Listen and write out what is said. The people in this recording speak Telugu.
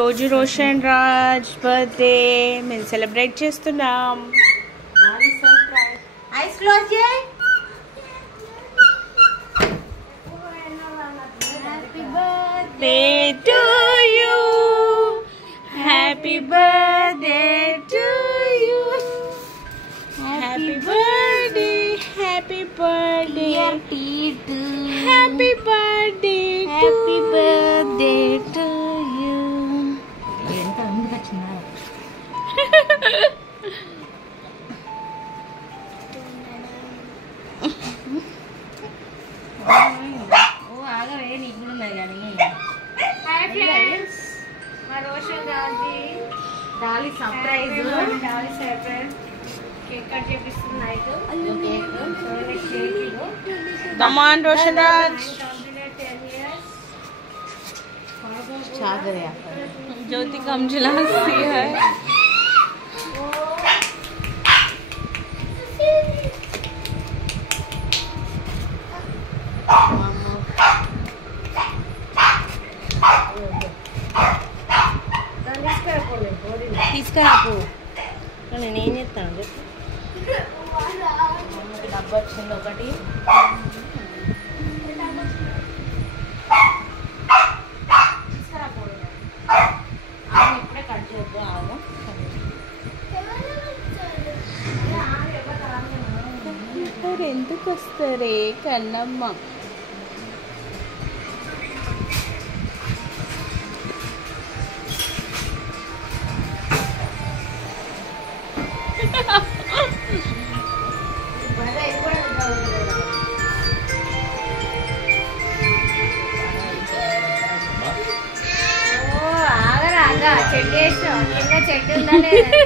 రోజు రోషన్ రాజ్ బర్త్డే మేము సెలబ్రేట్ చేస్తున్నాం. ఐస్ క్లోజ్ చేయి. Happy birthday to you, happy birthday to you, happy birthday, happy birthday, happy birthday, happy birthday to you. ఎంత ముందుకు వచ్చిందా? ఓ ఆగవే, నీకు కూడా ఉన్నది కానీ. హాయ్ ఫ్రెండ్స్, మా Roshan Gandhi Dolly surprise. Dolly surprise cake cut చేపిస్తుంది night. Come on Roshan Raj. Jyoti कमजला सी है. తీసుకురాపు. నేనేం చేస్తాను డబ్బా వచ్చింది ఒకటి. ఇప్పుడే కట్ చేయొద్దు, ఆగు. ఎందుకు వస్తారే కన్నమ్మ? చెట్టు వేసాం కింద, చెట్టు ఉందా లేదా?